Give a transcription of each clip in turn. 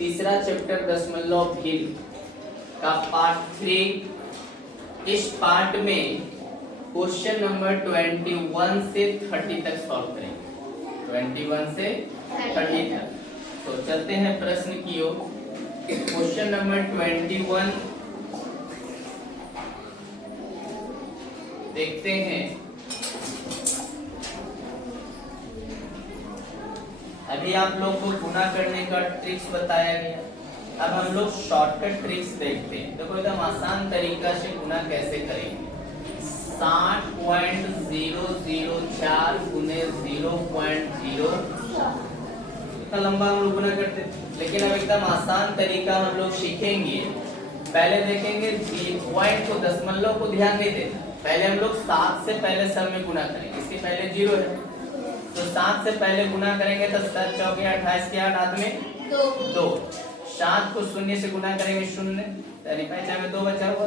तीसरा चैप्टर दशमलव भिन्न का पार्ट 3। इस पार्ट में क्वेश्चन नंबर 21 से 30 तक सॉल्व करेंगे। 21 से 30 तक। तो चलते हैं प्रश्न की ओर। क्वेश्चन नंबर 21 देखते हैं। अभी आप लोग को गुना करने का ट्रिक्स बताया गया। अब हम लोग शॉर्टकट ट्रिक्स देखते हैं। देखो एकदम आसान तरीका से गुना कैसे करेंगे। 60.004 गुने 0.0 इतना लंबा हम लोग गुना करते थे, लेकिन अब एकदम आसान तरीका हम लोग सीखेंगे। पहले देखेंगे पॉइंट को, दशमलव को ध्यान नहीं देना। पहले हम लोग 7 से पहले सब में गुना करेंगे। इसके पहले 0 है तो 7 से पहले गुना करेंगे तो 7 चौके 28 के 8 हाथ में 2। 7 को 0 से गुना करेंगे 0, यानी पैंचा में 2 बचा हुआ।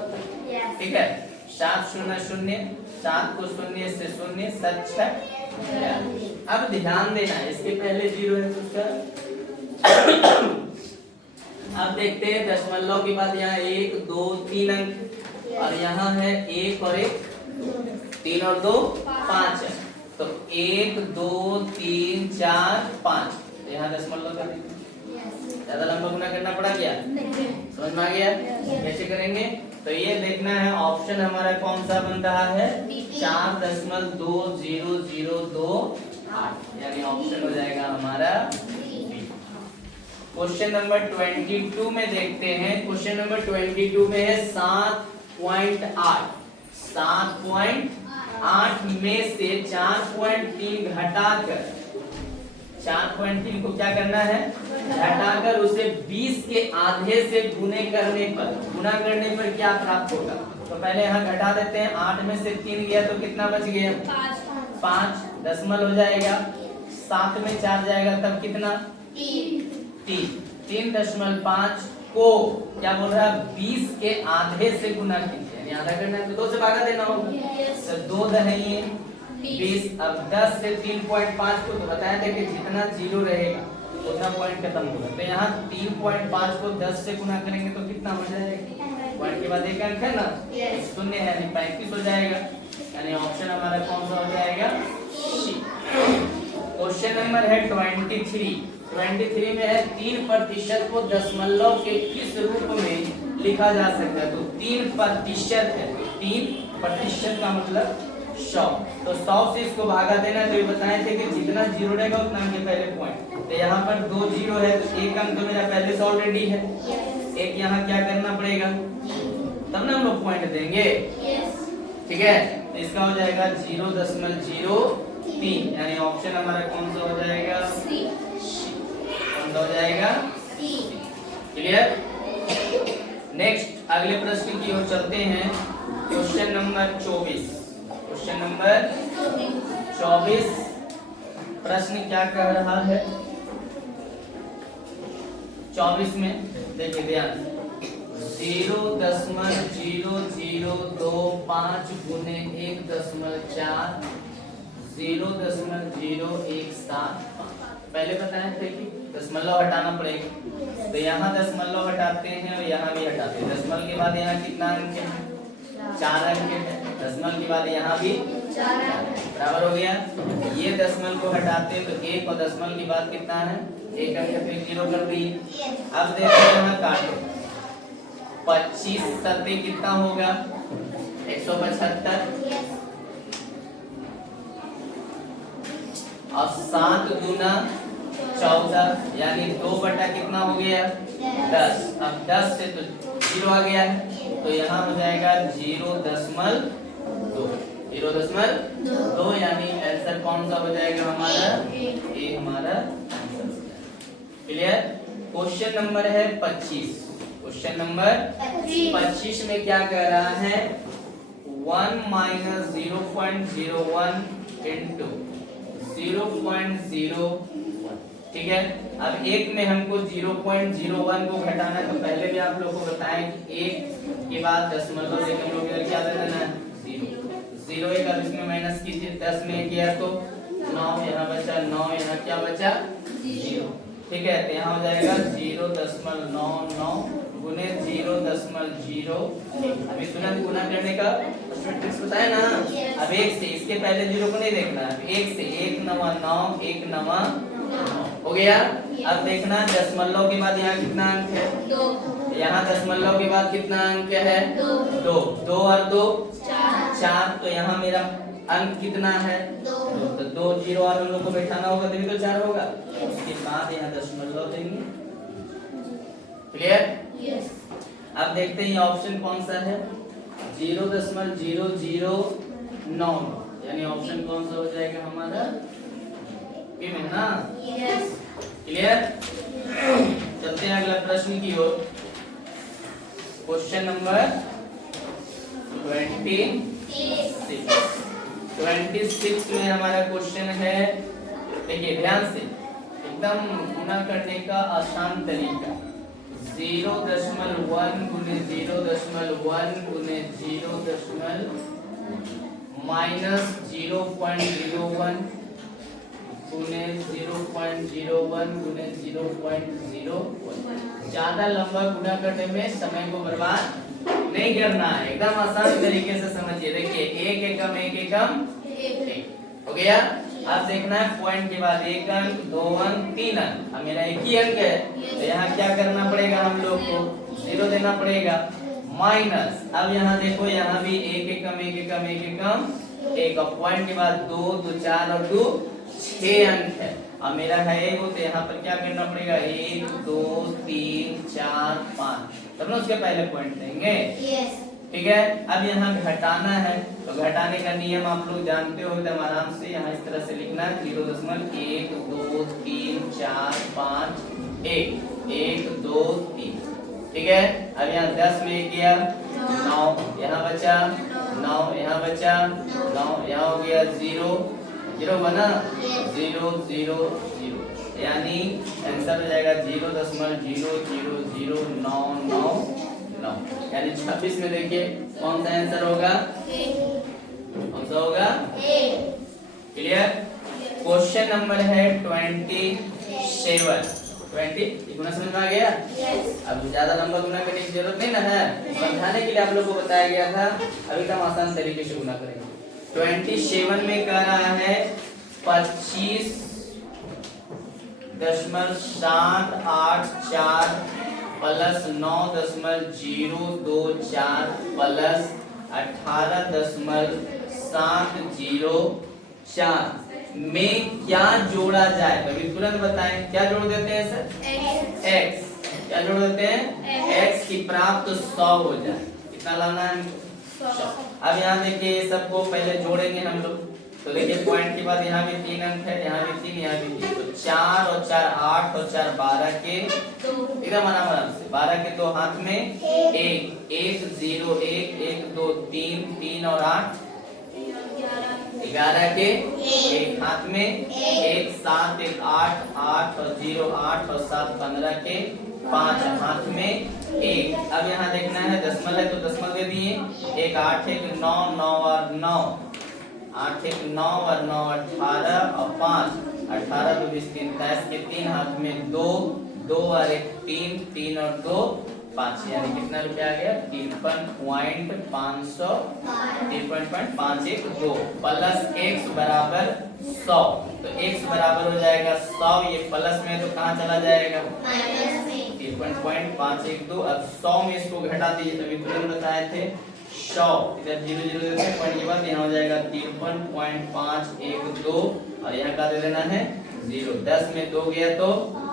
ठीक है, 7 0 0, 7 को 0 से 0, 7 6। अब ध्यान देना, इसके पहले 0 है तो उसका अब देखते हैं दशमलव के बाद यहाँ 1 2 3 अंक और यहाँ है 1 और 1 3 और 2 5 है। तो 1 2 3 4 5 यहाँ दशमलव कर दीजिए। ज्यादा लंबा गुना करना पड़ा क्या? समझ में आ गया? कैसे करेंगे? तो ये देखना है ऑप्शन हमारा कौन सा बन रहा है, 4.2002 यानी ऑप्शन हो जाएगा हमारा। क्वेश्चन नंबर 22 में देखते हैं। क्वेश्चन नंबर 22 में है 7.8। 7.8 में से 4.3 घटाकर, 4.3 को क्या करना है, घटाकर उसे 20 के आधे से गुना करने पर क्या प्राप्त होगा। तो पहले यहाँ घटा देते हैं। 8 में से 3 गया तो कितना बच गया, 5 दशमलव हो जाएगा। 7 में 4 जाएगा तब कितना, 3.5 को क्या बोल रहा है, 20 के आधे से गुना कीजिए, यानी आधा करना है तो 2 से भागा देना होगा। तो 2 दहैये 20। अब 10 से 3.5 को तो बताया था कि जितना 0 रहेगा उतना पॉइंट खत्म होगा। तो यहाँ 3.5 को 10 से गुना करेंगे तो कितना हो जाएगा, पॉइंट के बाद एक अंक है ना, 0 है यानी 35 हो जाएगा। यानी ऑप्शन हमारा कौन सा हो जाएगा, सी। क्वेश्चन नंबर है 23 में है 3% को दशमलव के किस रूप में लिखा जा सकता है। तो 3% है, 3% का मतलब 100। तो 100 से इसको भागा देना है। तो ये बताए थे कि जितना 0 रहेगा उतना के पहले पॉइंट। तो यहाँ पर 2 0 है तो एक अंक तो मेरा पहले से ऑलरेडी है। एक यहाँ क्या करना पड़ेगा तब ना हम लोग पॉइंट देंगे। ठीक है, तो इसका हो जाएगा 0.03 यानी ऑप्शन हमारा कौन सा हो जाएगा, कौन सा हो जाएगा, क्लियर। नेक्स्ट अगले प्रश्न की ओर चलते हैं। Question number 24। क्वेश्चन नंबर 24 प्रश्न क्या कह रहा है। 24 में देखिए ध्यान, 0.0025 गुने 1.4 0.0175। पहले बताया थे कि दशमलव हटाना पड़ेगा। तो यहाँ दशमलव हटाते हैं और यहाँ भी हटाते हैं। दशमलव के बाद यहाँ कितना अंक है, 4 अंक है। दशमलव के बाद यहाँ भी 4 बराबर हो गया। ये दशमलव को हटाते हैं तो 1 और दशमलव के बाद कितना है, 1 अंक, तो 0 कर दिए। अब देखो यहाँ काटो, 25 सत्ते कितना होगा, 175 और 7 गुना 14 यानी 2 बटा कितना हो गया, 10। अब 10 से तो 0 आ गया है तो यहाँ हो जाएगा 0.2 यानी आंसर कौन सा हो जाएगा हमारा, ये हमारा आंसर। क्लियर। क्वेश्चन नंबर है 25। क्वेश्चन नंबर 25 में क्या कह रहा है, 1 - 0.01 into 0.01। ठीक है, अब एक में हमको 0.01 को घटाना है। तो पहले भी आप लोग को बताएं कि 1 के बाद दशमलव से हम लोग क्या दे देना है, 0 एक। अब इसमें माइनस कीजिए, 10 में किया तो 9 यहाँ बचा, 9 यहाँ क्या बचा, 0। ठीक है, तो यहाँ हो जाएगा 0.99 गुने 0.01। अभी तुरंत गुना करने का ट्रिक्स बताया ना। अब एक से, इसके पहले जीरो को नहीं देखना, एक से 1 नवा 9 1 नवा 9 हो गया। अब देखना दशमलव के बाद यहाँ कितना अंक है, 2। यहाँ दशमलव के बाद कितना अंक है, 2। 2 और 2 4, तो यहाँ मेरा अंक कितना है, 2। तो 2 0 और हम लोग को बैठाना होगा तभी तो 4 होगा। उसके बाद यहाँ दशमलव देंगे। क्लियर? यस। अब देखते हैं ऑप्शन कौन सा है, 0.0009, यानी ऑप्शन कौन सा हो जाएगा हमारा, बी में ना। यस। क्लियर? चलते हैं अगला प्रश्न की ओर। क्वेश्चन नंबर 26 में हमारा क्वेश्चन है, देखिए ध्यान से, एकदम गुना करने का आसान तरीका। 0.1 गुने 0.1 गुने 0.-0.01 गुने 0.01 गुने 0.01। ज्यादा लंबा गुना करने में समय को बर्बाद नहीं करना है, एकदम आसान तरीके से समझिए। देखिए एक एकम हो गया। अब देखना है पॉइंट के बाद 1 अंक 2 अंक 3 अंक, अब मेरा एक ही अंक है तो यहाँ क्या करना पड़ेगा, हम लोग को 0 देना पड़ेगा। माइनस, अब यहाँ देखो यहाँ भी एक एकम एक पॉइंट के बाद 2 2 4 और 2 6 अंक है। अब मेरा है वो, तो यहाँ पर क्या करना पड़ेगा, 1 2 3 4 5, तब ना उसके पहले पॉइंट देंगे। ठीक है, अब यहाँ घटाना है, तो घटाने का नियम आप लोग जानते हो, एकदम आराम से यहाँ इस तरह से लिखना, 0.1 2 3 4 5 1 1 2 3। ठीक है, अब यहाँ 10 में 1 गया 9, यहाँ बचा 9, यहाँ बचा 9, यहाँ हो गया 0 0 बना 0 0 0, यानी आंसर हो जाएगा 0.00099, यानी 26 में देखिए कौन सा आंसर होगा, कौन सा होगा, क्लियर? क्वेश्चन नंबर है 27। 20 गुना समझ में आ गया। अब ज्यादा लंबा गुना करने की जरूरत नहीं ना है, समझाने के लिए आप लोग को बताया गया था, अभी तक आसान तरीके से गुना करेंगे। 27 में कह रहा है 25.784 प्लस 9.024 प्लस 18.704 में क्या जोड़ा जाए, अभी तुरंत बताएं, क्या जोड़ देते हैं सर, x, क्या जोड़ देते हैं, x की प्राप्त 100 हो जाए, कितना लाना है, 100। अब यहाँ देखिए सबको पहले जोड़ेंगे हम लोग, तो देखिए पॉइंट के बाद यहाँ भी 3 अंक है, यहाँ भी 3, यहाँ भी 3, तो 4 और 4 8 और 4 12 के एकदम आराम से 12 के 2 हाथ में 1 1 0 1 1 2 3 3 और 8 11 के 1 हाथ में 1 7 1 8 8 और 0 8 और 7 15 के 5 हाथ में 1। अब यहाँ देखना है दशमलव है तो दशमलव दे दिए, 1 8 1 9 9 और 9 8 1 9 और 9 18 और 5 18 2 20 23 के 3 हाथ में 2 2 और 1 3 3 और 2 5, यानी कितना रुपया आ गया, 53.512 प्लस x बराबर 100, तो x बराबर हो जाएगा 100, ये प्लस में तो कहाँ चला जाएगा, 53.512। अब 100 में इसको घटा दीजिए, तभी तुरंत बताए थे 100, इधर 0 0 देते हैं पॉइंट के बाद, यहाँ हो जाएगा 53.512 और यहाँ का दे देना है 0। 10 में 2 गया तो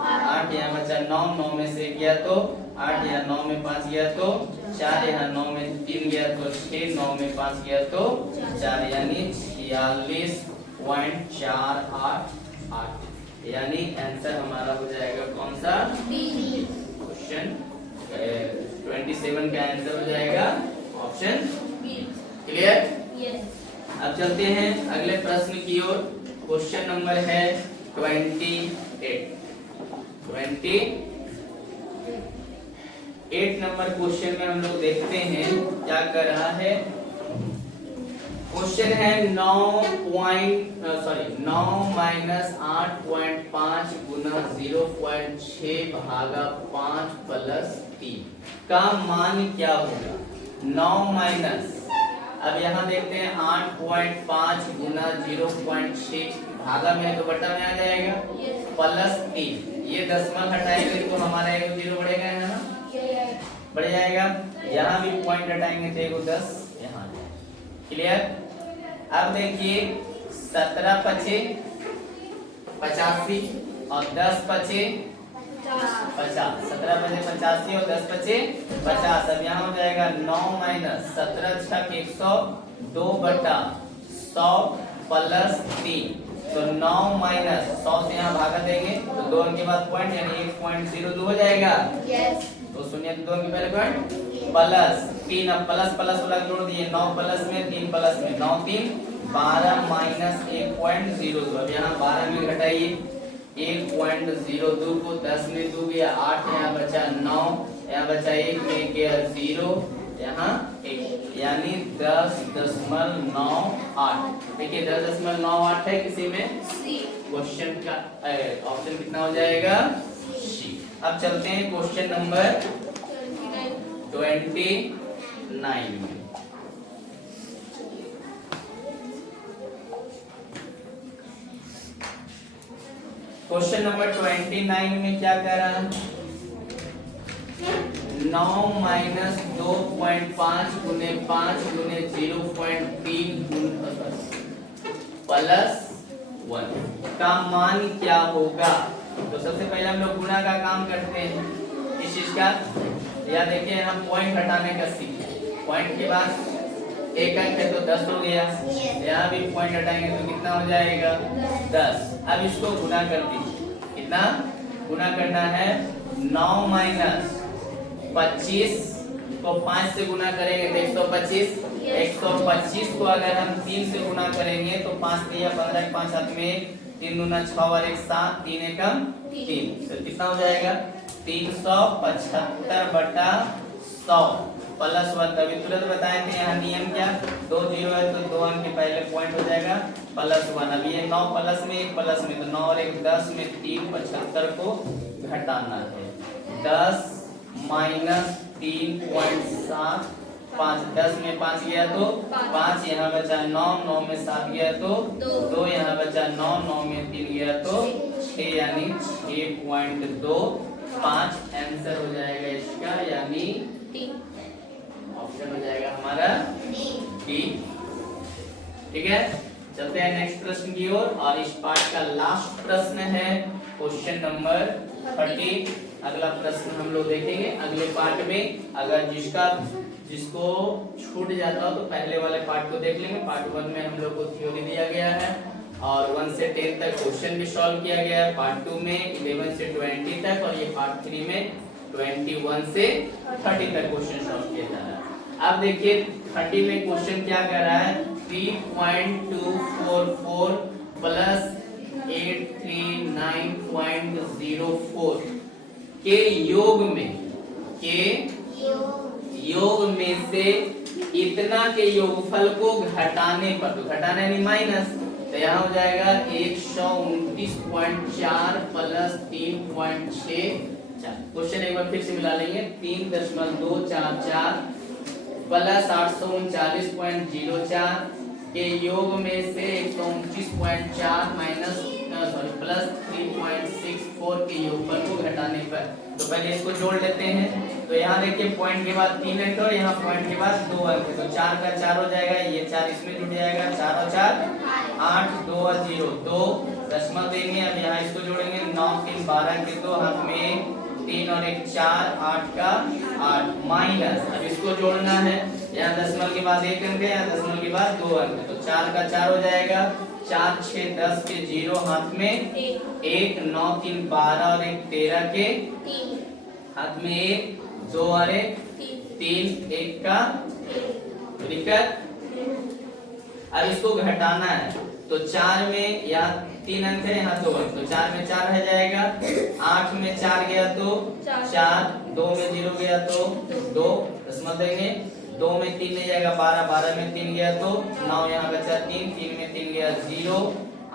8, यहाँ बचा 9, 9 में से गया तो 8, यहाँ 9 में 5 गया तो 4, यहाँ 9 में 3 गया तो 6, 9 में 5 गया तो 4, यानी 46.488, यानी आंसर हमारा हो जाएगा कौन सा, क्वेश्चन 27 का आंसर हो जाएगा ऑप्शन। क्लियर? अब चलते हैं अगले प्रश्न की ओर। क्वेश्चन नंबर है 28 नंबर क्वेश्चन में हम लोग देखते हैं क्या कर रहा है। क्वेश्चन है 9 माइनस 8.5 गुना 0.6 भागा 5 प्लस 3 का मान क्या होगा। 9 माइनस, अब यहाँ देखते हैं 8.5 गुना 0.6 भागा में तो बटा में आ जाएगा प्लस 3, ये दशमलव हटाएंगे तो हमारा एगो 0 बढ़ेगा, है ना, बढ़ जाएगा। यहाँ भी पॉइंट हटाएंगे तो एगो 10 यहाँ। क्लियर। अब देखिए 17 पचे 85 और 10 पचे 50, 17 पचे 85 और 10 पचे 50। अब यहाँ हो जाएगा 9 माइनस 17 छक 102 बटा 100 प्लस 3, तो 9 माइनस 100 से यहाँ भागा देंगे तो 2 अंक के बाद पॉइंट यानी 1.02 हो जाएगा। तो शून्य 2 अंक के पहले पॉइंट प्लस 3, अब प्लस प्लस वाला जोड़ दिए 9 प्लस में 3 प्लस में 9 3 12 माइनस 1.02। अब यहाँ 12 में घटाइए 1.02 को 10 में 2 गया 8, यहाँ बचा 9, यहाँ बचा 1 में गया 0, यहाँ 1 यानी 10.98। देखिए 10.98 है किसी में, क्वेश्चन का ऑप्शन कितना हो जाएगा, सी। अब चलते हैं क्वेश्चन नंबर 29 में। क्वेश्चन नंबर 29 में क्या कह रहा है, 9 माइनस 2.5 गुने 5 गुने 0.3 प्लस 1 का मान क्या होगा। तो सबसे पहले हम लोग गुणा का काम करते हैं इस चीज का, या देखिए हम पॉइंट हटाने का सीखे, पॉइंट के बाद एक अंक है तो 10 हो गया, यहाँ भी पॉइंट हटाएंगे तो कितना हो जाएगा 10। अब इसको गुना कर दीजिए, कितना गुना करना है, 9 माइनस 25 को 5 से गुना करेंगे तो 125, 125 को अगर हम 3 से गुना करेंगे तो 5 दिया 15, 5 हाथ में 3 दूना 6 और 1 7, 3 एकम 3, तो कितना हो जाएगा 375 बटा 100 प्लस 1। तभी तुरंत बताए थे यहाँ नियम क्या, 2 0 है तो 2 अंक के पहले पॉइंट हो जाएगा प्लस 1। अब ये 9 प्लस में 1 प्लस में, तो 9 और 1 10 में 3 75 को घटाना है, 10 माइनस 3.7 5, 10 में 5 गया तो 5, यहाँ बचा 9, 9 में 7 गया तो 2, यहाँ बचा 9, 9 में 3 गया तो 6 यानी 6.2 5 आंसर हो जाएगा इसका, यानी ऑप्शन हो जाएगा हमारा डी। ठीक है, चलते हैं नेक्स्ट प्रश्न की ओर, और इस पार्ट का लास्ट प्रश्न है क्वेश्चन नंबर 30। अगला प्रश्न हम लोग देखेंगे अगले पार्ट में। अगर जिसको छूट जाता हो तो पहले वाले पार्ट को देख लेंगे। पार्ट 1 में हम लोग को थ्योरी दिया गया है और 1 से 10 तक क्वेश्चन भी सॉल्व किया गया है। पार्ट 2 में 11 से 20 तक, और ये पार्ट 3 में 21 से 30 तक क्वेश्चन सॉल्व किया जा रहा है। अब देखिए 30 में क्वेश्चन क्या कर रहा है, 3.244 प्लस 839.04 के योग में से इतना के योगफल को घटाने पर, तो घटाना यानी माइनस, तो यहाँ हो जाएगा 129.4 प्लस 3.6। क्वेश्चन एक बार फिर से मिला लेंगे, 3.244 प्लस 839.04 के योग में से 129.4 माइनस प्लस 3.64 के योगफल को घटाने पर। तो पहले इसको जोड़ लेते हैं, तो यहाँ देखिए पॉइंट के बाद 3 अंक और यहाँ पॉइंट के बाद 2 अंक, तो 4 का 4 हो जाएगा, ये 4 इसमें जुड़ जाएगा, 4 और 4 8, 2 और 0 2 दशमलव देंगे। अब यहाँ इसको जोड़ेंगे, 9 3 12 के 2 हाथ में 3 और 1 4 8 का 8 माइनस, अब इसको जोड़ना है, यहाँ दशमलव के बाद 1 अंक है, यहाँ दशमलव के बाद 2 अंक, तो 4 का 4 हो जाएगा, 4 6 10 के 0 हाथ में 1 9 3 12 और 1 13 के हाथ में 1 2 और 1 3 1 का दिक्कत। अब इसको घटाना है, तो 4 में यहाँ 3 अंक है, यहाँ 2 अंक, तो 4 में 4 रह जाएगा, 8 में 4 गया तो 4, 2 में 0 गया तो 2 दशमलव देंगे, 2 में 3 नहीं जाएगा 12, 12 में 3 गया तो 9 यहाँ बचा 3, 3 में 3 गया 0,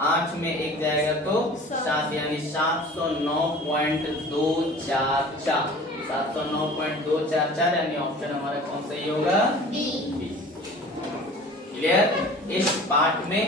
8 में 1 जाएगा तो 7, यानी 709.244, 709.244, यानी ऑप्शन हमारा कौन सही होगा? डी। क्लियर? इस पार्ट में